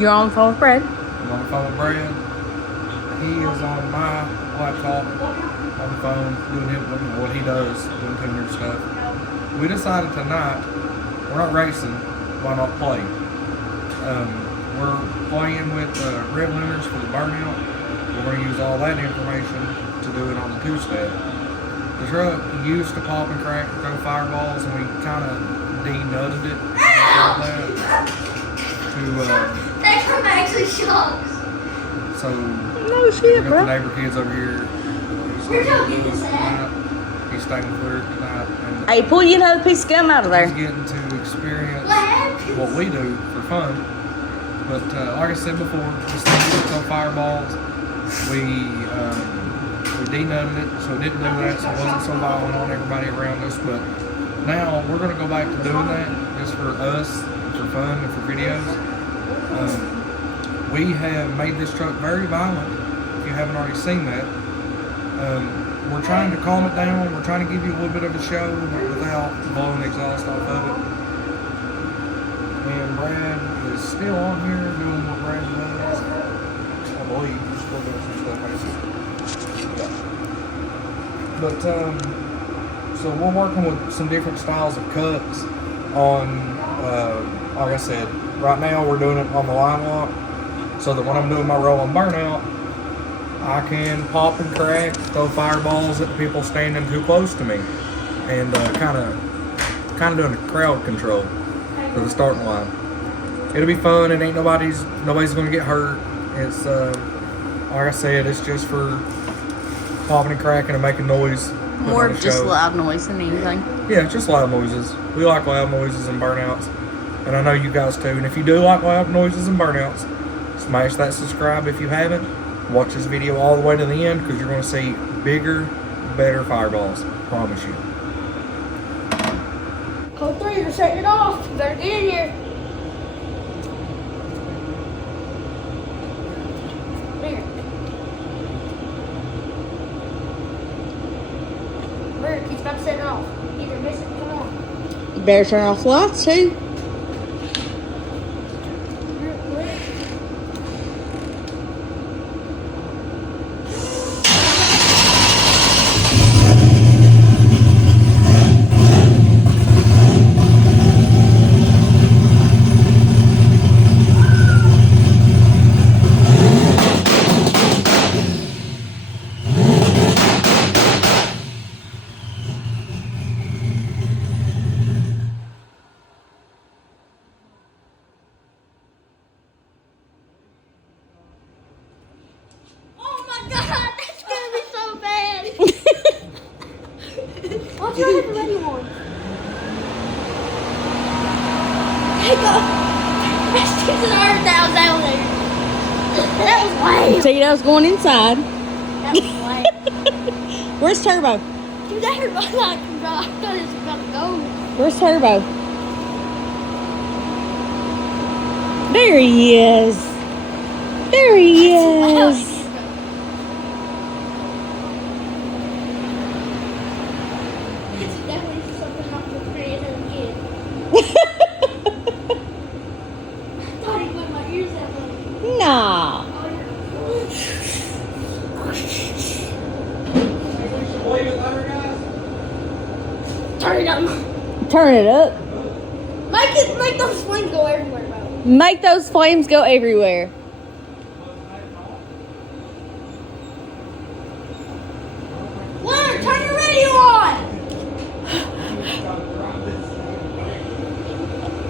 You're on the phone with Brad. I'm on the phone with Brad. He is on my laptop on the phone doing what he does, doing tuner stuff. We decided tonight, we're not racing, why not play? We're playing with red lunars for the burnout. We're going to use all that information to do it on the two-step. The truck used to pop and crack and throw fireballs, and we kind of de-nutted it That's from actually shocks. so No shit, we got bro. the neighbor kids over here. We're talking this He's staying clear tonight, and Hey, pull you another piece of gum out of there. he's getting to experience What happened? what we do for fun. But like I said before, this thing used to throw fireballs. We denutted it, so it didn't do that, so it wasn't so violent on everybody around us. But now we're going to go back to doing that just for us, for fun, and for videos. We have made this truck very violent, if you haven't already seen that. We're trying to calm it down. We're trying to give you a little bit of a show without blowing the exhaust off of it. And Brad is still on here doing what Brad does. I believe he's still doing some stuff. But so we're working with some different styles of cuts on, like I said, right now we're doing it on the line lock, so that when I'm doing my roll and burnout, I can pop and crack, throw fireballs at the people standing too close to me, and kind of doing a crowd control for the starting line. It'll be fun, and ain't nobody's gonna get hurt. It's like I said, it's just for popping and cracking and making noise. More putting on of a just show. loud noise than anything. Yeah, just loud noises. We like loud noises and burnouts, and I know you guys too. And if you do like loud noises and burnouts, smash that subscribe if you haven't. Watch this video all the way to the end, because you're going to see bigger, better fireballs. Promise you. Code 3, you're setting it off. You better get in here. Here. Rick, he's about to set it off. Either miss it or come on. You better turn off the lights too. Oh my god, that's gonna be so bad. What's your other ready one? Hey, go. That's 200,000 out there. That was lame. Tito's going inside. That was lame. Where's Turbo? Dude, that hurt my neck, bro. I thought it was about to go. Where's Turbo? There he is. There he is. It's definitely something not for free as a kid. I thought he put my ears that way. Nah. Turn it up. Turn it up. Make those flames go everywhere, bro. Make those flames go everywhere. Leonard, turn your radio on.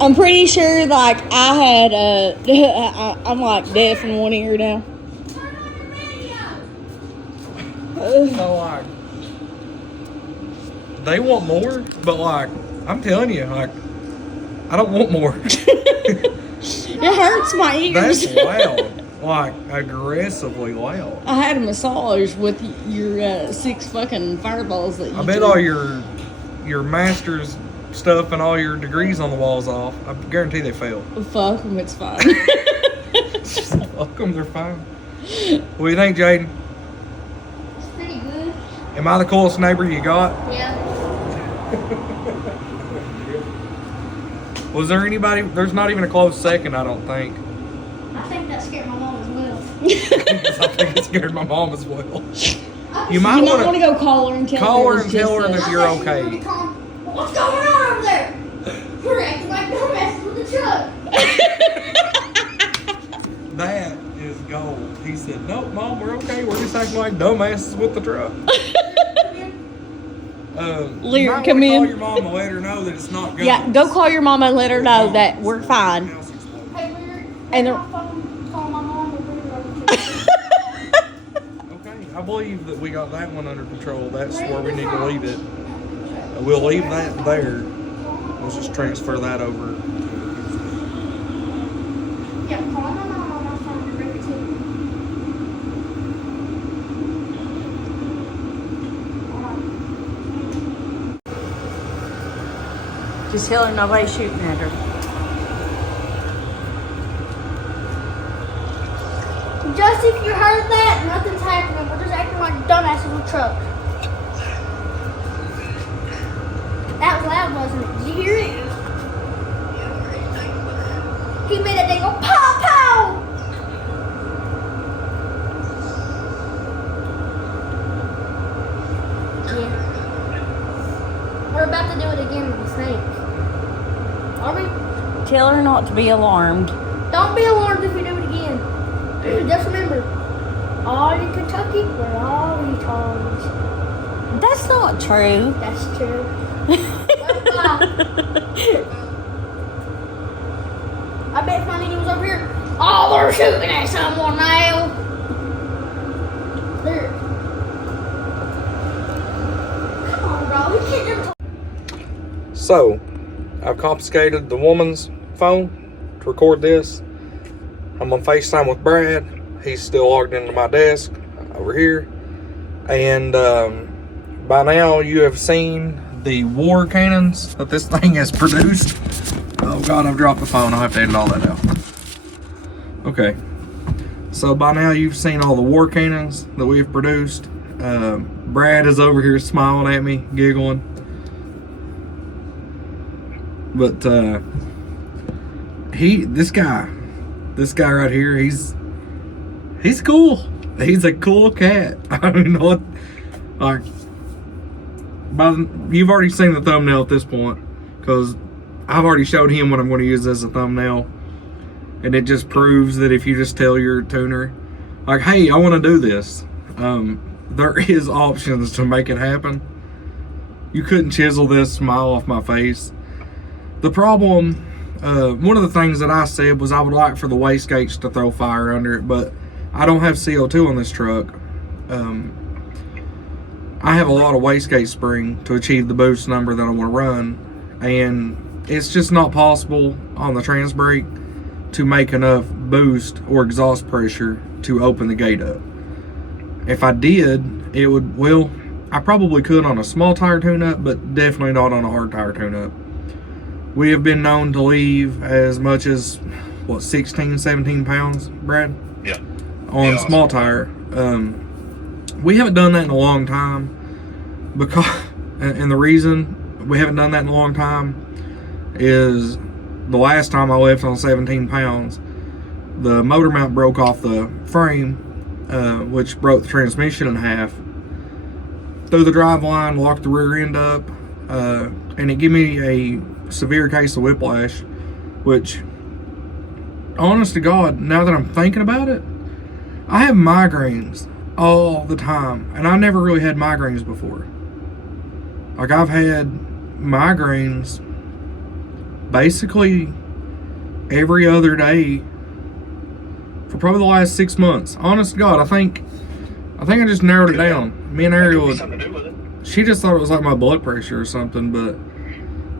I'm pretty sure, like, I had I'm like deaf in one ear now. Turn on your radio. So like, they want more, but like, I'm telling you, like, I don't want more. It hurts my ears. That's loud, like aggressively loud. I had a massage with your 6 fucking fireballs that you I bet threw. all your master's stuff and all your degrees on the walls off. I guarantee they fail. Fuck them, it's fine. Fuck them, they're fine. What do you think, Jaden? It's pretty good. Am I the coolest neighbor you got? Yeah. Was there anybody? There's not even a close second, I don't think. I think that scared my mom as well. I think it scared my mom as well. You You might might want want to go call her and tell call her, her it and was tell her just that a- you're okay. What's going on over there? You're acting like dumbasses with the truck. That is gold. He said, "Nope, Mom, we're okay. We're just acting like dumbasses with the truck." Lear, you might come wanna in. Call your mom and let her know that it's not good. Yeah, go call your mama and let her know that we're fine. Hey, we're And my phone. Call my mom. Okay, I believe that we got that one under control. That's where we need to leave it. We'll leave that there. Let's just transfer that over. Yeah, call my mom on my phone and bring it to me. Just tell her nobody's shooting at her. Just if you heard that, nothing's happening. We're just acting like dumbasses with trucks. That was loud, wasn't it? Did you hear it? He made that thing go pow pow. Yeah. We're about to do it again with the snakes. Are we? Tell her not to be alarmed. Don't be alarmed if we do it again. Just remember, all in Kentucky, we're all retards. That's not true. That's true. I bet if my nigga was over here, oh, they're shooting at someone now. There. Come on, bro. We can't never talk. So, I've confiscated the woman's phone to record this. I'm on FaceTime with Brad. He's still logged into my desk over here. And by now you have seen the war cannons that this thing has produced. Oh God, I've dropped the phone. I'll have to edit all that out. Okay. So by now you've seen all the war cannons that we've produced. Brad is over here smiling at me, giggling. But this guy right here, he's cool. He's a cool cat. I don't even know what, like, you've already seen the thumbnail at this point, because I've already showed him what I'm going to use as a thumbnail, and it just proves that if you just tell your tuner, like, hey, I want to do this, there is options to make it happen. You couldn't chisel this smile off my face. The problem, one of the things that I said was I would like for the wastegates to throw fire under it, but I don't have CO2 on this truck. I have a lot of wastegate spring to achieve the boost number that I want to run, and it's just not possible on the trans brake to make enough boost or exhaust pressure to open the gate up. If I did, it would, well, I probably could on a small tire tune-up, but definitely not on a hard tire tune-up. We have been known to leave as much as, what, 16, 17 pounds, Brad? Yeah. On Yeah, small tire. We haven't done that in a long time, because, and the reason we haven't done that in a long time is the last time I left on 17 pounds, the motor mount broke off the frame, which broke the transmission in half. Threw the drive line, locked the rear end up, and it gave me a severe case of whiplash, which, honest to God, now that I'm thinking about it, I have migraines all the time, and I never really had migraines before. Like, I've had migraines basically every other day for probably the last 6 months. Honest to God, I think I just narrowed it down. Me and Ariel, Something to do with it. she just thought it was like my blood pressure or something, but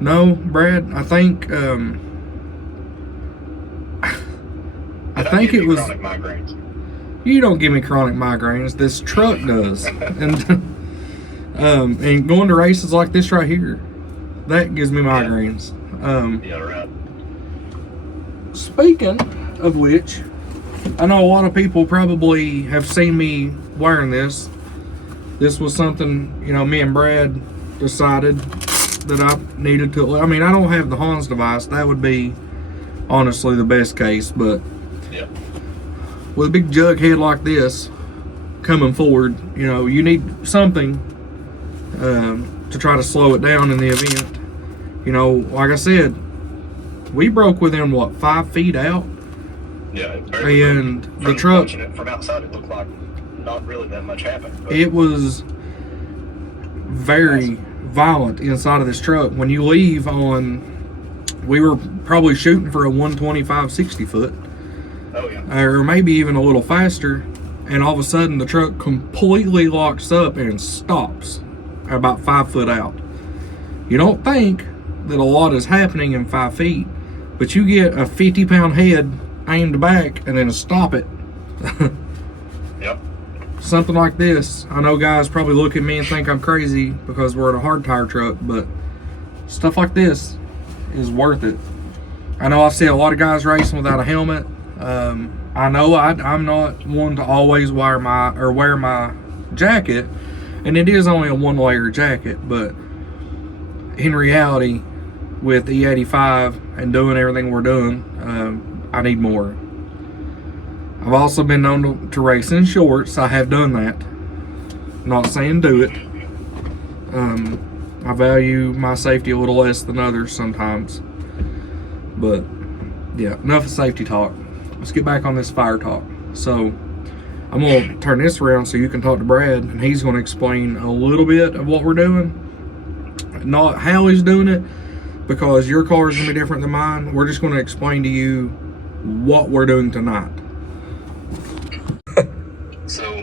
no, Brad, I think I think it was. Chronic migraines. You don't give me chronic migraines. This truck does, and and going to races like this right here, that gives me migraines. Yeah, right. Speaking of which, I know a lot of people probably have seen me wearing this. This was something, you know, me and Brad decided that I needed to. I mean, I don't have the Hans device. That would be honestly the best case, but Yeah. with a big jug head like this coming forward, you know, you need something to try to slow it down in the event. You know, like I said, we broke within what, 5 feet out? Yeah, and the truck, watching it from outside, it looked like not really that much happened. But it was very violent inside of this truck. When you leave on, we were probably shooting for a 125 60 foot, oh yeah, or maybe even a little faster, and all of a sudden the truck completely locks up and stops about 5 foot out. You don't think that a lot is happening in 5 feet, but you get a 50-pound head aimed back and then stop it. yep. Something like this. I know guys probably look at me and think I'm crazy because we're in a hard tire truck, but stuff like this is worth it. I know I've seen a lot of guys racing without a helmet. I know I'm not one to always wear my jacket, and it is only a 1-layer jacket, but in reality, with E85 and doing everything we're doing, I need more. I've also been known to race in shorts. I have done that. Not saying do it. I value my safety a little less than others sometimes. But yeah, enough of safety talk. Let's get back on this fire talk. So I'm going to turn this around so you can talk to Brad, and he's going to explain a little bit of what we're doing. Not how he's doing it, because your car is going to be different than mine. We're just going to explain to you what we're doing tonight. So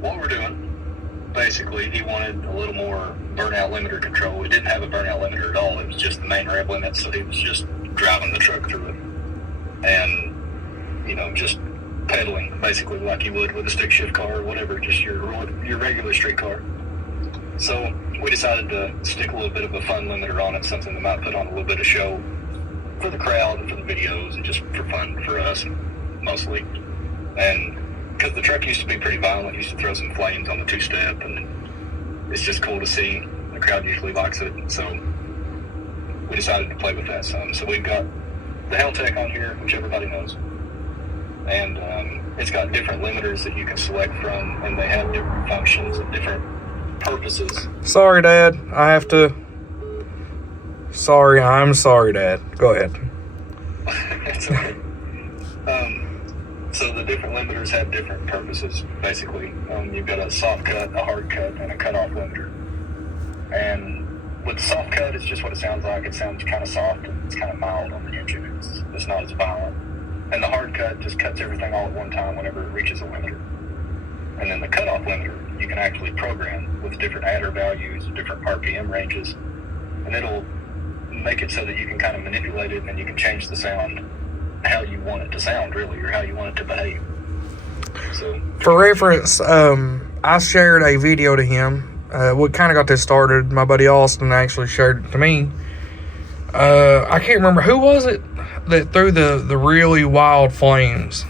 what we're doing, basically, he wanted a little more burnout limiter control. We didn't have a burnout limiter at all. It was just the main rev limit, so he was just driving the truck through it. And, you know, just pedaling, basically, like you would with a stick shift car or whatever, just your regular street car. So we decided to stick a little bit of a fun limiter on it, something that might put on a little bit of show for the crowd and for the videos and just for fun for us, mostly. And because the truck used to be pretty violent, used to throw some flames on the two-step, and it's just cool to see. The crowd usually likes it, so we decided to play with that some. So we've got the Haltech on here, which everybody knows, and it's got different limiters that you can select from, and they have different functions and different purposes. Sorry, Dad. I'm sorry, Dad. Go ahead. It's okay. So the different limiters have different purposes, basically. You've got a soft cut, a hard cut, and a cutoff limiter. And with the soft cut, it's just what it sounds like. It sounds kind of soft, and it's kind of mild on the engine. It's not as violent. And the hard cut just cuts everything all at one time whenever it reaches a limiter. And then the cutoff limiter, you can actually program with different adder values, different RPM ranges, and it'll make it so that you can kind of manipulate it, and you can change the sound how you want it to sound, really, or how you want it to behave. So, for reference, I shared a video to him. What kind of got this started, my buddy Austin actually shared it to me. I can't remember, who was it that threw the really wild flames?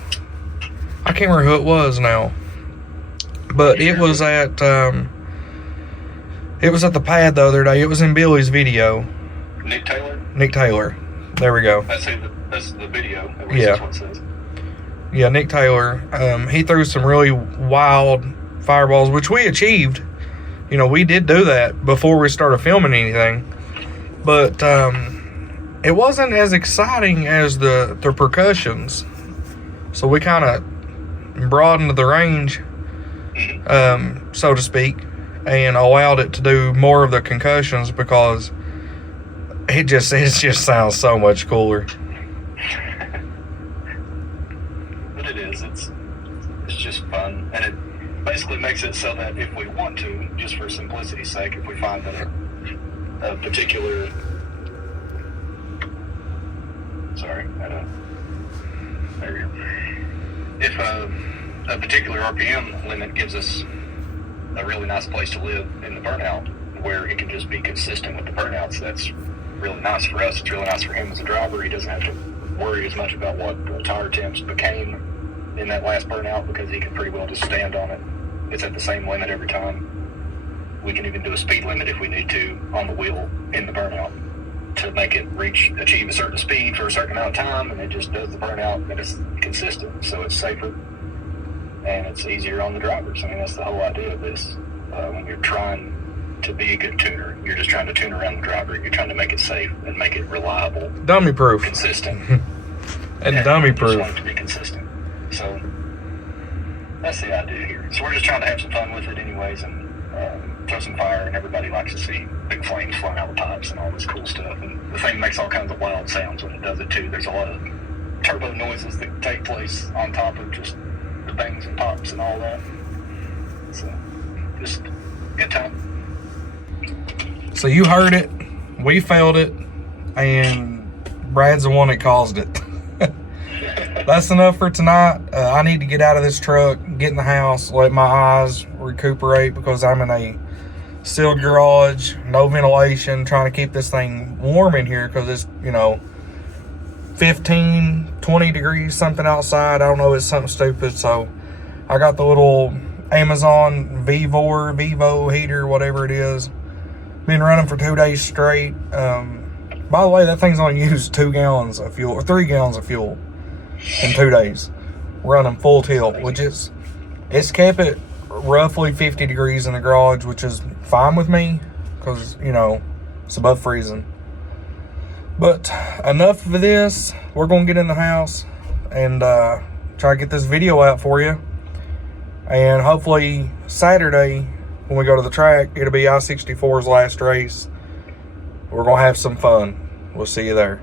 I can't remember who it was now. But it was at the pad the other day. It was in Billy's video. Nick Taylor? Nick Taylor. There we go. That's the video. At least Yeah. That's what it says. Yeah, Nick Taylor. He threw some really wild fireballs, which we achieved. You know, we did do that before we started filming anything. But it wasn't as exciting as the percussions. So we kind of broadened the range, so to speak, and allowed it to do more of the concussions because it just sounds so much cooler. But it is. It's just fun, and it basically makes it so that if we want to, just for simplicity's sake, if we find that a particular if a particular RPM limit gives us a really nice place to live in the burnout, where it can just be consistent with the burnouts, that's really nice for us. It's really nice for him as a driver. He doesn't have to worry as much about what the tire temps became in that last burnout, because he can pretty well just stand on it. It's at the same limit every time. We can even do a speed limit if we need to on the wheel in the burnout to make it achieve a certain speed for a certain amount of time, and it just does the burnout, and it's consistent, so it's safer. and it's easier on the drivers. I mean, that's the whole idea of this. When you're trying to be a good tuner, you're just trying to tune around the driver. You're trying to make it safe and make it reliable, Dummy proof. consistent. And Yeah, dummy you just proof. want it to be consistent. So that's the idea here. So we're just trying to have some fun with it anyways, and throw some fire, and everybody likes to see big flames flying out of the pipes and all this cool stuff. And the thing makes all kinds of wild sounds when it does it too. There's a lot of turbo noises that take place on top of just the bangs and pops and all that. So just good time. So you heard it, we felt it, and Brad's the one that caused it. That's enough for tonight. I need to get out of this truck, get in the house, let my eyes recuperate because I'm in a sealed garage, no ventilation, trying to keep this thing warm in here because it's, 15, 20 degrees something outside. I don't know, it's something stupid. So I got the little Amazon Vivo heater, whatever it is. Been running for 2 days straight. By the way, that thing's only used 2 gallons of fuel, or 3 gallons of fuel in 2 days. Running full tilt, which is, it's kept it roughly 50 degrees in the garage, which is fine with me because, it's above freezing. But enough of this. We're going to get in the house and try to get this video out for you. And hopefully Saturday, when we go to the track, it'll be I-64's last race. We're going to have some fun. We'll see you there.